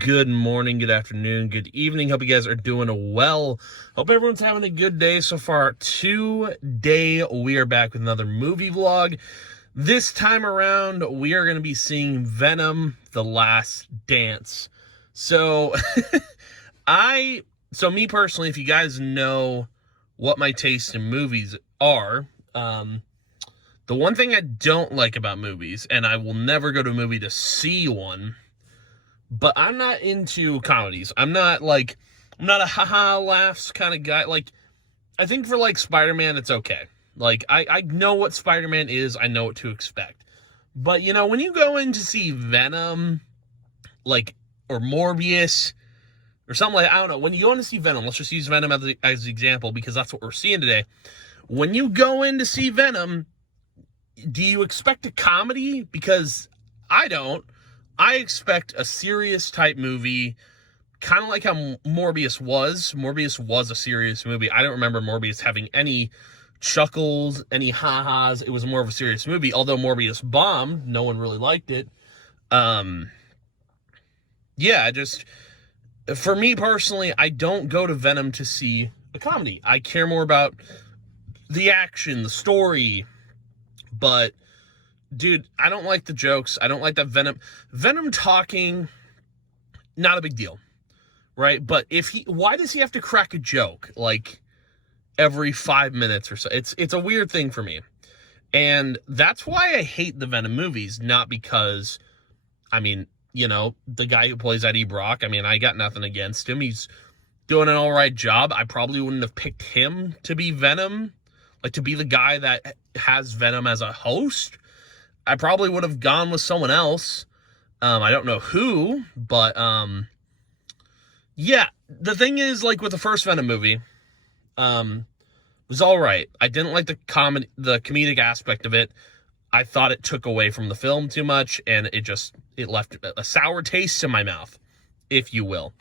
Good morning, good afternoon, good evening. Hope you guys are doing well. Hope everyone's having a good day so far. Today, we are back with another movie vlog. This time around, we are going to be seeing Venom: The Last Dance. So, me personally, if you guys know what my tastes in movies are, the one thing I don't like about movies, and I will never go to a movie to see one, but I'm not into comedies. I'm not a haha laughs kind of guy. Like, I think for like Spider-Man, it's okay. Like, I know what Spider-Man is. I know what to expect. But, you know, when you go in to see Venom, like, or Morbius, or something like, I don't know. When you go in to see Venom, let's just use Venom as the example, because that's what we're seeing today. When you go in to see Venom, do you expect a comedy? Because I don't. I expect a serious type movie, kind of like how Morbius was. Morbius was a serious movie. I don't remember Morbius having any chuckles, any ha-has. It was more of a serious movie, although Morbius bombed. No one really liked it. For me personally, I don't go to Venom to see a comedy. I care more about the action, the story, but dude, I don't like the jokes. I don't like that Venom talking, not a big deal, right? But why does he have to crack a joke like every 5 minutes or so? It's a weird thing for me. And that's why I hate the Venom movies, not because, I mean, you know, the guy who plays Eddie Brock, I mean, I got nothing against him. He's doing an all right job. I probably wouldn't have picked him to be Venom, like to be the guy that has Venom as a host. I probably would have gone with someone else. I don't know who, but yeah. The thing is, like with the first Venom movie, was all right. I didn't like the comedic aspect of it. I thought it took away from the film too much, and it left a sour taste in my mouth, if you will.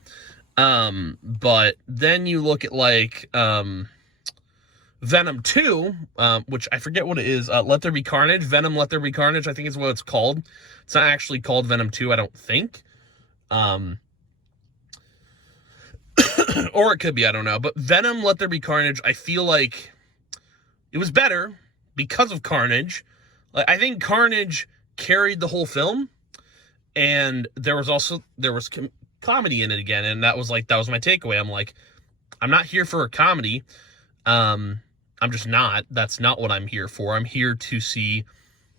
But then you look at like Venom 2, which I forget what it is. Let There Be Carnage. Venom Let There Be Carnage, I think is what it's called. It's not actually called Venom 2, I don't think. Or it could be, I don't know. But Venom Let There Be Carnage, I feel like it was better because of Carnage. I think Carnage carried the whole film, and there was comedy in it again, and that was my takeaway. I'm like, I'm not here for a comedy. I'm just not. That's not what I'm here for. I'm here to see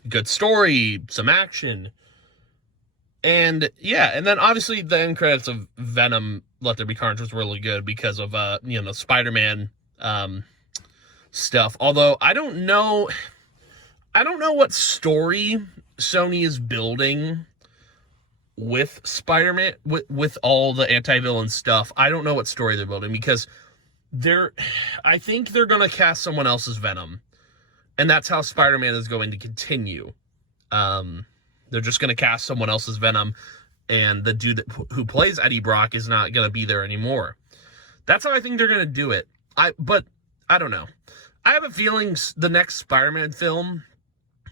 good story, some action. And yeah, and then obviously the end credits of Venom Let There Be Carnage was really good because of Spider-Man stuff. Although I don't know what story Sony is building with Spider-Man, with all the anti-villain stuff. I don't know what story they're building, because I think they're going to cast someone else as Venom, and that's how Spider-Man is going to continue. They're just going to cast someone else as Venom, and the dude who plays Eddie Brock is not going to be there anymore. That's how I think they're going to do it. But I don't know. I have a feeling the next Spider-Man film,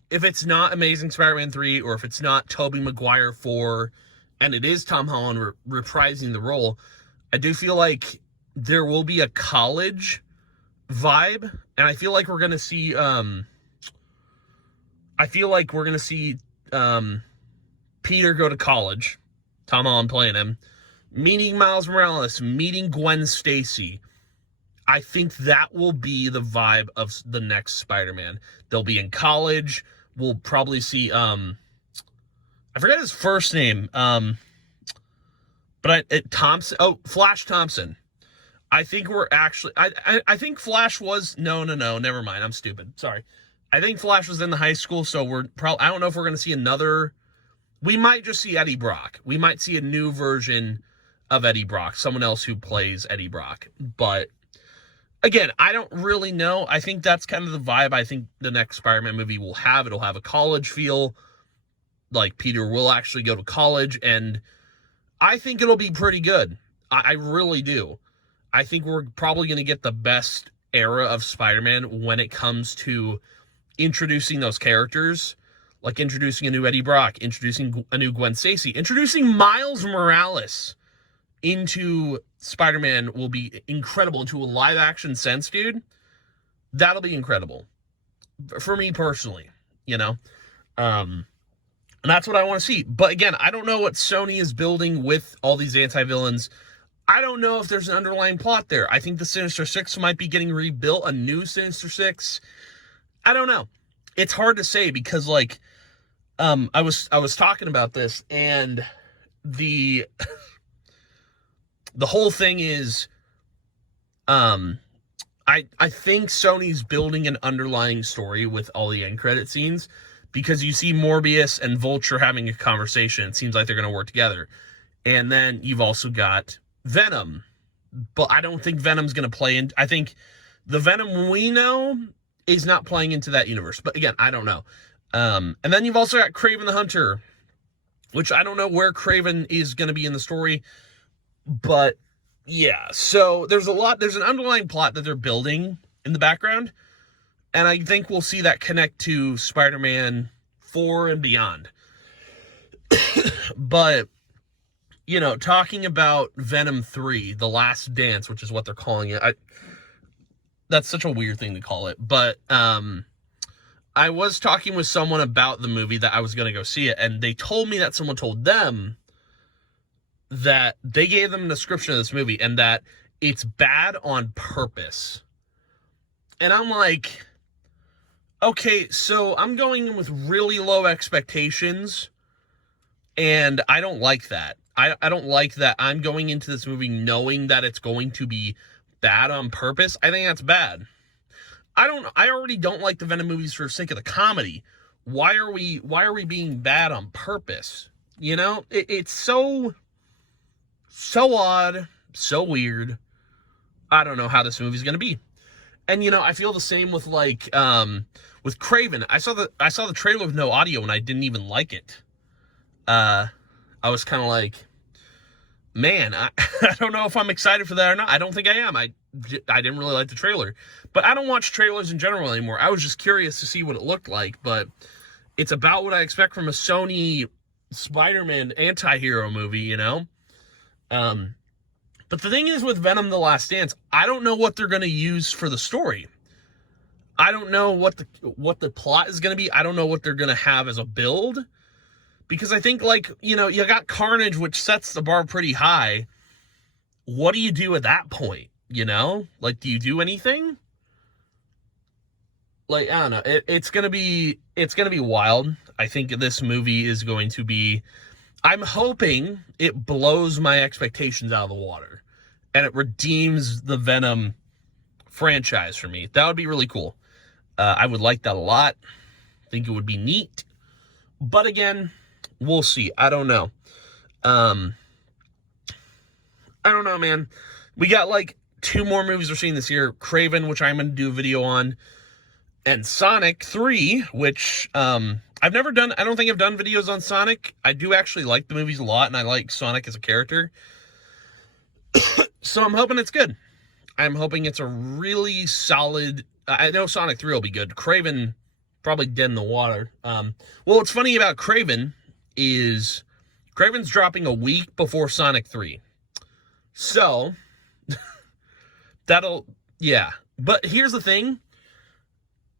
if it's not Amazing Spider-Man 3, or if it's not Tobey Maguire 4, and it is Tom Holland reprising the role, I do feel like there will be a college vibe, and I feel like we're going to see, Peter go to college, Tom Holland playing him, meeting Miles Morales, meeting Gwen Stacy. I think that will be the vibe of the next Spider-Man. They'll be in college. We'll probably see, I forget his first name, Flash Thompson. I think we're actually, I think Flash was, no, never mind. I'm stupid. Sorry. I think Flash was in the high school, so I don't know if we're going to see we might just see Eddie Brock. We might see a new version of Eddie Brock, someone else who plays Eddie Brock. But again, I don't really know. I think that's kind of the vibe I think the next Spider-Man movie will have. It'll have a college feel. Like, Peter will actually go to college, and I think it'll be pretty good. I really do. I think we're probably going to get the best era of Spider-Man when it comes to introducing those characters, like introducing a new Eddie Brock, introducing a new Gwen Stacy, introducing Miles Morales. into Spider-Man will be incredible, into a live-action sense, dude. That'll be incredible. For me personally, you know? And that's what I want to see. But again, I don't know what Sony is building with all these anti-villains. I don't know if there's an underlying plot there. I think the Sinister Six might be getting rebuilt, a new Sinister Six. I don't know. It's hard to say because, like, I was talking about this, and the whole thing is, I think Sony's building an underlying story with all the end credit scenes, because you see Morbius and Vulture having a conversation. It seems like they're going to work together. And then you've also got Venom. But I don't think Venom's going to play in. I think the Venom we know is not playing into that universe. But again, I don't know. And then you've also got Kraven the Hunter, which I don't know where Kraven is going to be in the story. But yeah, so there's an underlying plot that they're building in the background. And I think we'll see that connect to Spider-Man 4 and beyond. But, you know, talking about Venom 3, The Last Dance, which is what they're calling it. That's such a weird thing to call it. But I was talking with someone about the movie that I was going to go see it. And they told me that someone told them that they gave them a description of this movie and that it's bad on purpose. And I'm like, okay, so I'm going in with really low expectations, and I don't like that. I don't like that I'm going into this movie knowing that it's going to be bad on purpose. I think that's bad. I already don't like the Venom movies for the sake of the comedy. Why are we being bad on purpose? You know, it's so odd, so weird. I don't know how this movie's going to be. And, you know, I feel the same with, like, with Kraven. I saw the trailer with no audio, and I didn't even like it. I was kind of like, man, I don't know if I'm excited for that or not. I don't think I am. I didn't really like the trailer. But I don't watch trailers in general anymore. I was just curious to see what it looked like. But it's about what I expect from a Sony Spider-Man anti-hero movie, you know? But the thing is with Venom The Last Dance, I don't know what they're going to use for the story. I don't know what the plot is going to be. I don't know what they're going to have as a build. Because I think, like, you know, you got Carnage, which sets the bar pretty high. What do you do at that point, you know? Like, do you do anything? Like, I don't know. It's going to be wild. I think this movie is going to be... I'm hoping it blows my expectations out of the water and it redeems the Venom franchise for me. That would be really cool. I would like that a lot. I think it would be neat. But again, we'll see. I don't know. I don't know, man. We got like 2 more movies we're seeing this year. Kraven, which I'm going to do a video on, and Sonic 3, which I've never done. I don't think I've done videos on Sonic. I do actually like the movies a lot, and I like Sonic as a character. So I'm hoping it's good. I'm hoping it's a really solid... I know Sonic 3 will be good. Kraven, probably dead in the water. Well, what's funny about Kraven is Kraven's dropping a week before Sonic 3. So, yeah. But here's the thing.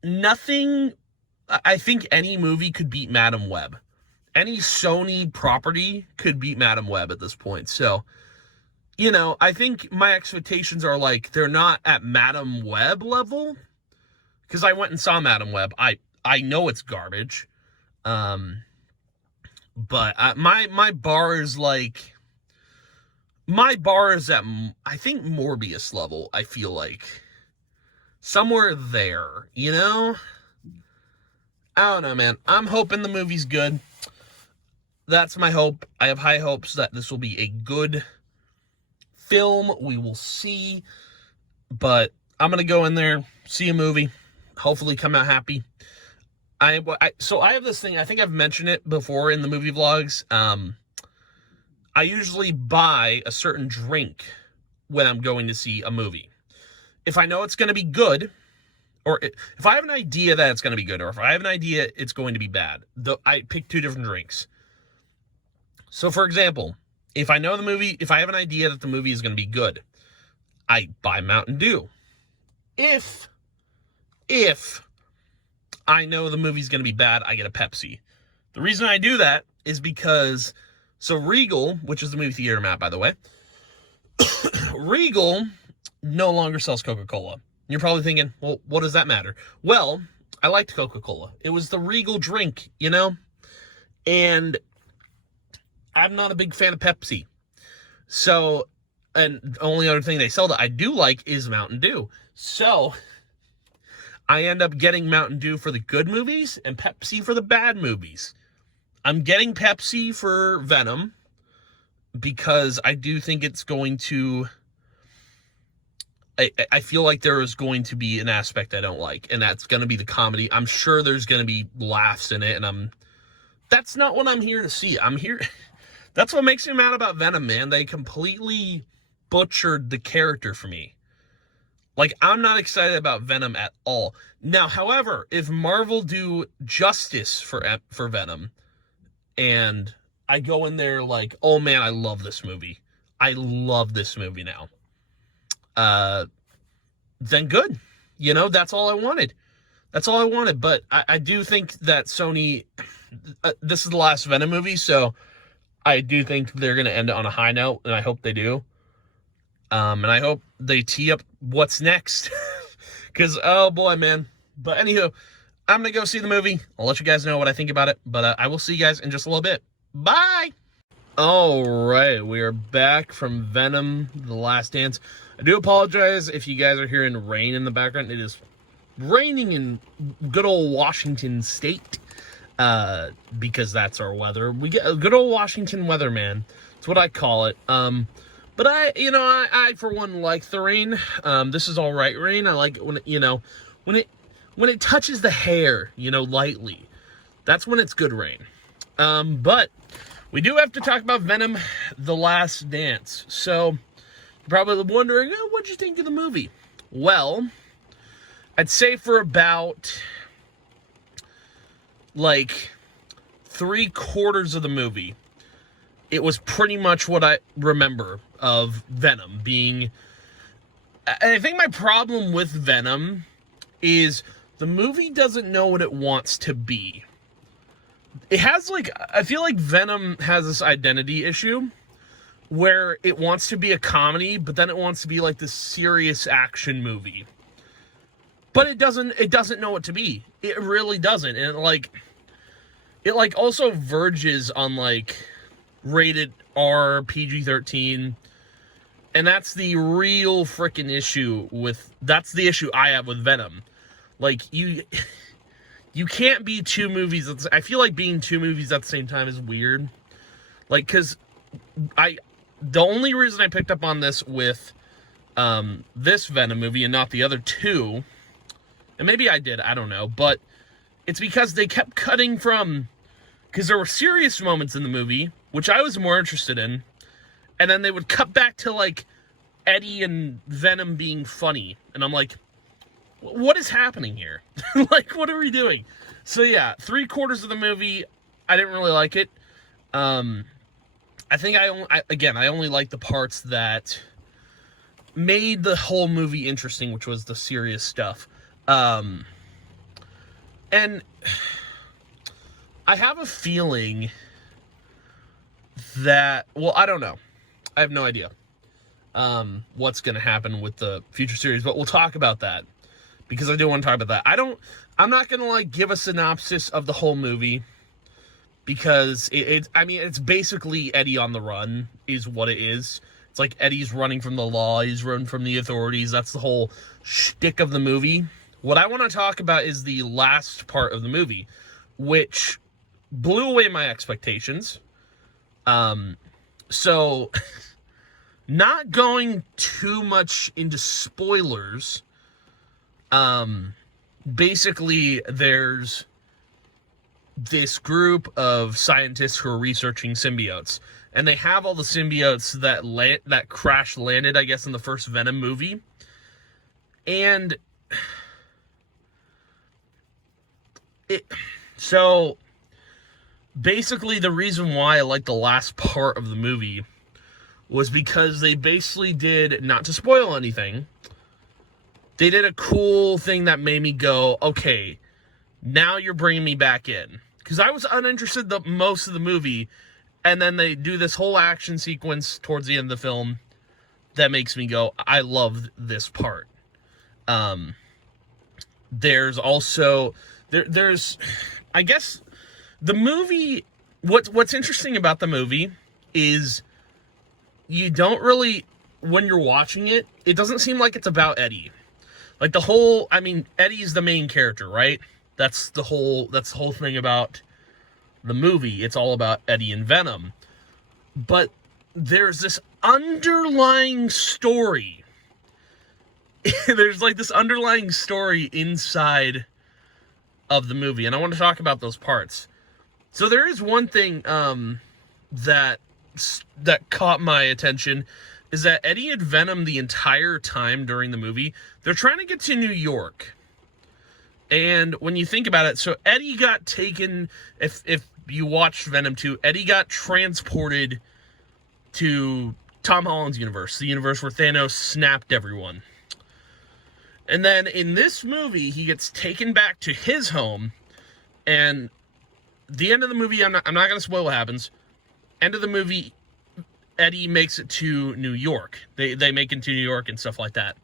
I think any movie could beat Madam Web. Any Sony property could beat Madam Web at this point. So, you know, I think my expectations are like, they're not at Madam Web level. Because I went and saw Madam Web. I know it's garbage. But my bar is like... My bar is at, I think, Morbius level, I feel like. Somewhere there, you know? I don't know, man. I'm hoping the movie's good. That's my hope. I have high hopes that this will be a good film. We will see. But I'm going to go in there, see a movie, hopefully come out happy. So I have this thing, I think I've mentioned it before in the movie vlogs. I usually buy a certain drink when I'm going to see a movie. If I know it's going to be good, or if I have an idea that it's going to be good, or if I have an idea it's going to be bad, I pick 2 different drinks. So, for example, If I know the movie, if I have an idea that the movie is going to be good, I buy Mountain Dew. If I know the movie's going to be bad, I get a Pepsi. The reason I do that is because, so Regal, which is the movie theater I'm at, by the way, Regal no longer sells Coca-Cola. You're probably thinking, well, what does that matter? Well, I liked Coca-Cola. It was the Regal drink, you know? And I'm not a big fan of Pepsi. So, and the only other thing they sell that I do like is Mountain Dew. So, I end up getting Mountain Dew for the good movies and Pepsi for the bad movies. I'm getting Pepsi for Venom because I do think it's going to... I feel like there is going to be an aspect I don't like, and that's going to be the comedy. I'm sure there's going to be laughs in it, and that's not what I'm here to see. I'm here... That's what makes me mad about Venom, man. They completely butchered the character for me. Like, I'm not excited about Venom at all. Now, however, if Marvel do justice for Venom, and I go in there like, oh man, I love this movie. I love this movie now. Then good. You know, that's all I wanted. That's all I wanted. But I do think that Sony, this is the last Venom movie, so I do think they're going to end it on a high note, and I hope they do. And I hope they tee up what's next. Because, oh boy, man. But anywho, I'm going to go see the movie. I'll let you guys know what I think about it. But I will see you guys in just a little bit. Bye! Alright, we are back from Venom, The Last Dance. I do apologize if you guys are hearing rain in the background. It is raining in good old Washington State. Because that's our weather. We get a good old Washington weather, man. That's what I call it. But I for one like the rain. This is all right rain. I like it when it touches the hair, lightly. That's when it's good rain. But we do have to talk about Venom, The Last Dance. So you're probably wondering, what'd you think of the movie? Well, I'd say for about like 3/4 of the movie, it was pretty much what I remember of Venom being. And I think my problem with Venom is the movie doesn't know what it wants to be. It has I feel like Venom has this identity issue where it wants to be a comedy, but then it wants to be like this serious action movie. But it doesn't know what to be. It really doesn't. And it also verges on rated R, PG-13. And that's the real freaking issue that's the issue I have with Venom. You can't be two movies. I feel like being two movies at the same time is weird. Because the only reason I picked up on this with this Venom movie and not the other two, and maybe I did, I don't know, but it's because they kept cutting from, because there were serious moments in the movie, which I was more interested in, and then they would cut back to Eddie and Venom being funny, and I'm like, what is happening here? What are we doing? So yeah, 3/4 of the movie, I didn't really like it. I think I only liked the parts that made the whole movie interesting, which was the serious stuff. And I have a feeling that, well, I don't know. I have no idea what's going to happen with the future series, but we'll talk about that. Because I do want to talk about that. I'm not going to give a synopsis of the whole movie. Because it's basically Eddie on the run is what it is. It's like Eddie's running from the law. He's running from the authorities. That's the whole shtick of the movie. What I want to talk about is the last part of the movie, which blew away my expectations. So, not going too much into spoilers, basically there's this group of scientists who are researching symbiotes, and they have all the symbiotes that crash landed, I guess, in the first Venom movie. And so basically the reason why I like the last part of the movie was because they basically did, not to spoil anything, they did a cool thing that made me go, okay, now you're bringing me back in. Because I was uninterested most of the movie, and then they do this whole action sequence towards the end of the film that makes me go, I love this part. There's also, there's, I guess, the movie, what's interesting about the movie is you don't really, when you're watching it, it doesn't seem like it's about Eddie. Like the whole, I mean, Eddie's the main character, right? That's the whole thing about the movie. It's all about Eddie and Venom. But there's this underlying story. There's like this underlying story inside of the movie, and I want to talk about those parts. So there is one thing that caught my attention, is that Eddie and Venom the entire time during the movie, they're trying to get to New York. And when you think about it, so Eddie got taken, if you watched Venom 2, Eddie got transported to Tom Holland's universe, the universe where Thanos snapped everyone. And then in this movie, he gets taken back to his home, and the end of the movie, I'm not going to spoil what happens. End of the movie, Eddie makes it to New York. They make it to New York and stuff like that.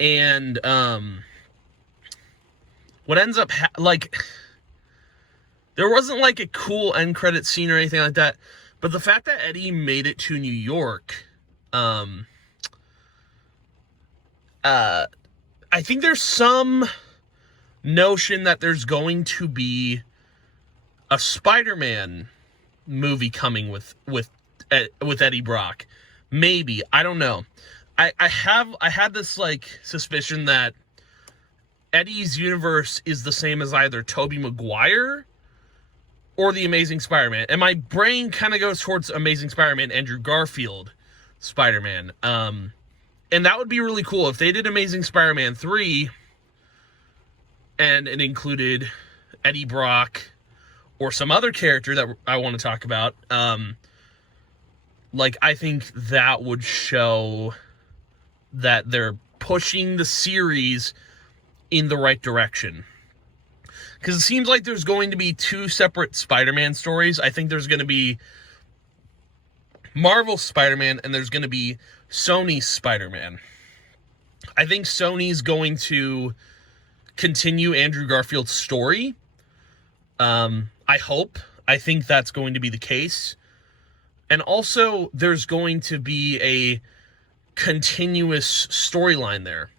And what ends up there wasn't like a cool end credit scene or anything like that, but the fact that Eddie made it to New York, I think there's some notion that there's going to be a Spider-Man movie coming with Eddie Brock. Maybe, I don't know. I had this like suspicion that Eddie's universe is the same as either Tobey Maguire or the Amazing Spider-Man. And my brain kind of goes towards Amazing Spider-Man, Andrew Garfield Spider-Man. And that would be really cool if they did Amazing Spider-Man 3 and it included Eddie Brock or some other character that I want to talk about. Like, I think that would show that they're pushing the series in the right direction. Because it seems like there's going to be two separate Spider-Man stories. I think there's going to be Marvel's Spider-Man and there's going to be Sony's Spider-Man. I think Sony's going to continue Andrew Garfield's story. I hope. I think that's going to be the case. And also, there's going to be a continuous storyline there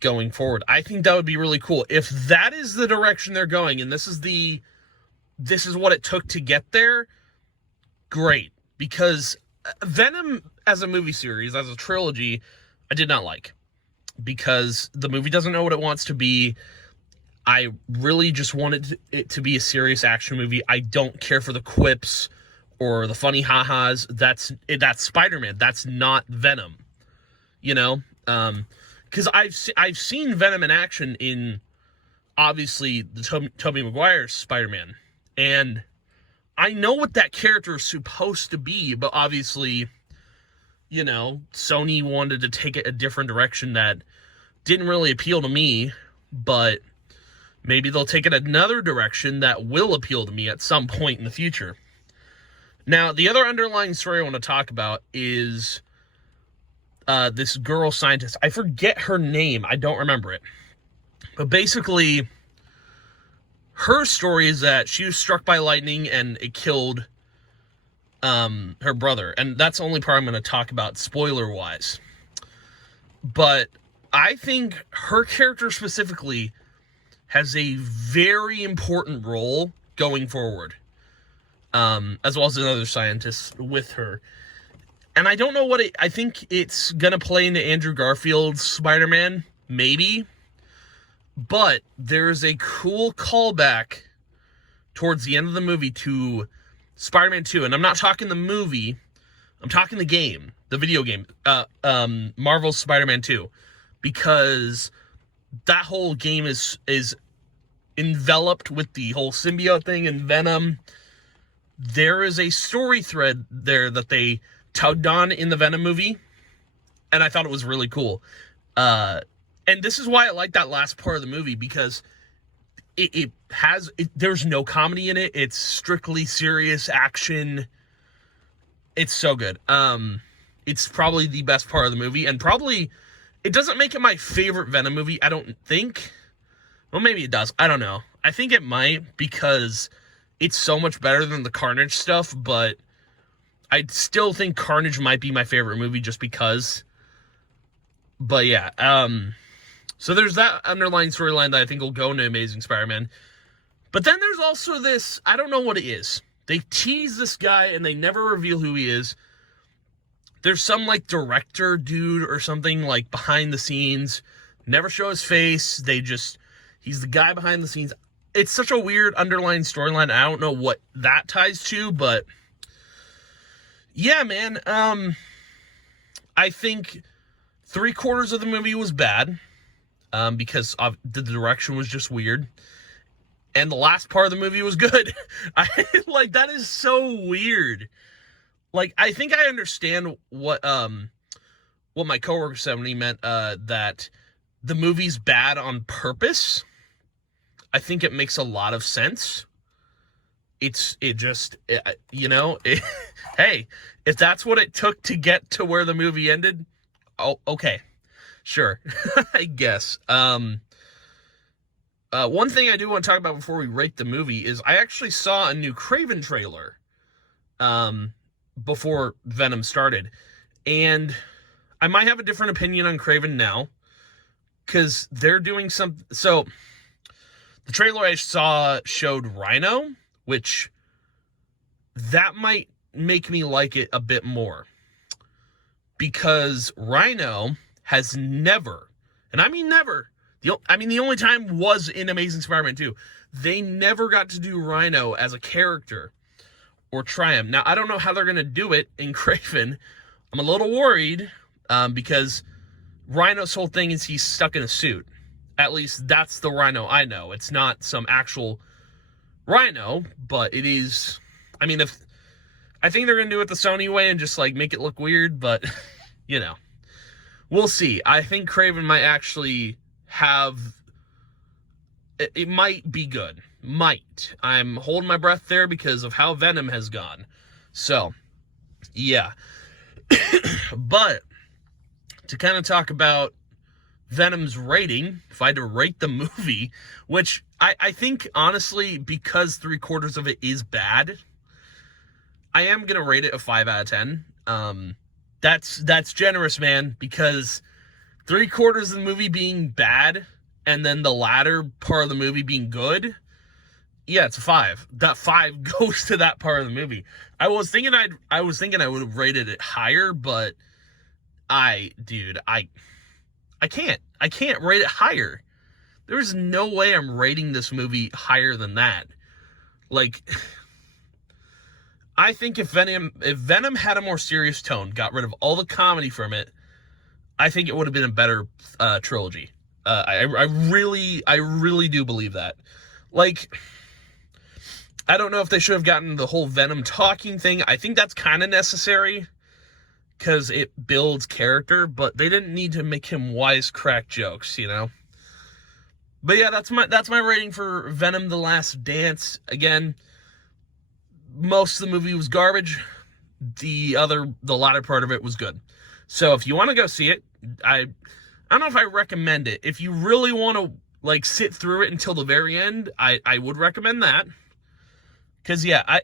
going forward. I think that would be really cool. If that is the direction they're going, and this is what it took to get there, great. Because Venom as a movie series, as a trilogy, I did not like. Because the movie doesn't know what it wants to be. I really just wanted it to be a serious action movie. I don't care for the quips or the funny ha-has. That's Spider-Man. That's not Venom. You know? Because I've seen Venom in action in, obviously, the Tobey Maguire Spider-Man. And I know what that character is supposed to be, but obviously, you know, Sony wanted to take it a different direction that didn't really appeal to me, but maybe they'll take it another direction that will appeal to me at some point in the future. Now, the other underlying story I want to talk about is this girl scientist. I forget her name. I don't remember it. But basically, her story is that she was struck by lightning and it killed her brother. And that's the only part I'm going to talk about spoiler-wise. But I think her character specifically has a very important role going forward, as well as another scientist with her. And I don't know what I think it's going to play into Andrew Garfield's Spider-Man, maybe. But there's a cool callback towards the end of the movie to Spider-Man 2. And I'm not talking the movie, I'm talking the game, the video game, Marvel's Spider-Man 2. Because that whole game is enveloped with the whole symbiote thing and Venom. there is a story thread there that they tugged on in the Venom movie, and I thought it was really cool. And this is why I like that last part of the movie, because there's no comedy in it. It's strictly serious action. It's so good. It's probably the best part of the movie, and probably it doesn't make it my favorite Venom movie, I don't think. Well, maybe it does. I don't know. I think it might, because it's so much better than the Carnage stuff, but I still think Carnage might be my favorite movie just because. But yeah, so there's that underlying storyline that I think will go into Amazing Spider-Man. But then there's also this, I don't know what it is. They tease this guy and they never reveal who he is. There's some like director dude or something like behind the scenes. Never show his face. He's the guy behind the scenes. It's such a weird underlying storyline. I don't know what that ties to, but yeah, man. I think 3/4 of the movie was bad, because the direction was just weird. And the last part of the movie was good. Like, that is so weird. Like, I think I understand what my coworker said when he meant that the movie's bad on purpose. I think it makes a lot of sense. Hey, if that's what it took to get to where the movie ended, oh, okay, sure, I guess. One thing I do want to talk about before we rate the movie is I actually saw a new Craven trailer before Venom started, and I might have a different opinion on Craven now, because they're doing some. So the trailer I saw showed Rhino, which that might make me like it a bit more, because Rhino has never, and I mean never, the only time was in Amazing Spider-Man 2. They never got to do Rhino as a character or try him. Now, I don't know how they're going to do it in Craven. I'm a little worried, because Rhino's whole thing is he's stuck in a suit. At least that's the Rhino I know. It's not some actual Rhino, but it is. I mean, I think they're going to do it the Sony way and just like make it look weird, but we'll see. I think Craven might actually have, it might be good. Might. I'm holding my breath there because of how Venom has gone. So, yeah. But to kind of talk about Venom's rating, if I had to rate the movie, which I think, honestly, because 3/4 of it is bad, I am going to rate it a 5 out of 10. That's generous, man, because 3/4 of the movie being bad and then the latter part of the movie being good, yeah, it's a 5. That 5 goes to that part of the movie. I was thinking I would have rated it higher, but I can't rate it higher. There's no way I'm rating this movie higher than that. Like, I think if Venom had a more serious tone, got rid of all the comedy from it, I think it would have been a better trilogy. I really do believe that. Like, I don't know if they should have gotten the whole Venom talking thing. I think that's kind of necessary because it builds character, but they didn't need to make him wisecrack jokes, But yeah, that's my rating for Venom: The Last Dance. Again, most of the movie was garbage. The latter part of it was good. So if you want to go see it, I don't know if I recommend it. If you really want to like sit through it until the very end, I would recommend that. Cause yeah,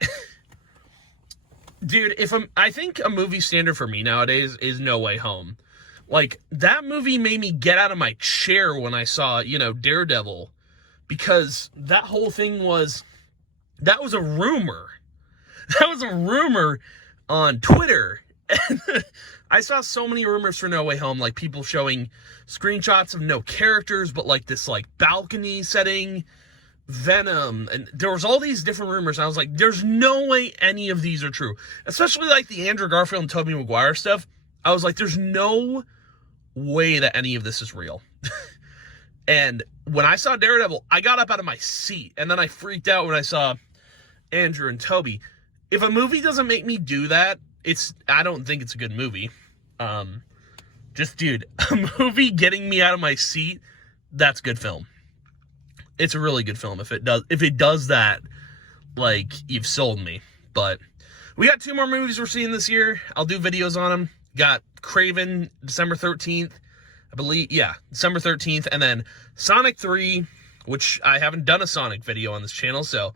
dude, I think a movie standard for me nowadays is No Way Home. Like, that movie made me get out of my chair when I saw, Daredevil, because that whole thing that was a rumor. That was a rumor on Twitter. And I saw so many rumors for No Way Home, like people showing screenshots of no characters, but like this like balcony setting, Venom, and there was all these different rumors. And I was like, there's no way any of these are true. Especially like the Andrew Garfield and Tobey Maguire stuff. I was like, there's no way that any of this is real. And when I saw Daredevil, I got up out of my seat, and then I freaked out when I saw Andrew and Tobey. if a movie doesn't make me do that, I don't think it's a good movie. Just, dude, a movie getting me out of my seat, that's good film. It's a really good film if it does that. Like, you've sold me. But we got 2 more movies we're seeing this year. I'll do videos on them. Got Craven, December 13th. I believe, yeah, December 13th. And then Sonic 3, which I haven't done a Sonic video on this channel, so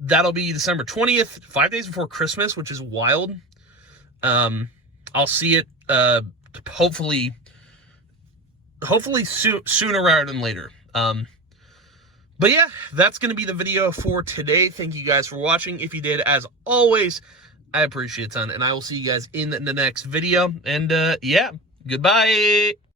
that'll be December 20th, 5 days before Christmas, which is wild. I'll see it, hopefully sooner rather than later. But yeah, that's going to be the video for today. Thank you guys for watching. If you did, as always, I appreciate it a ton. And I will see you guys in the next video. And yeah, goodbye.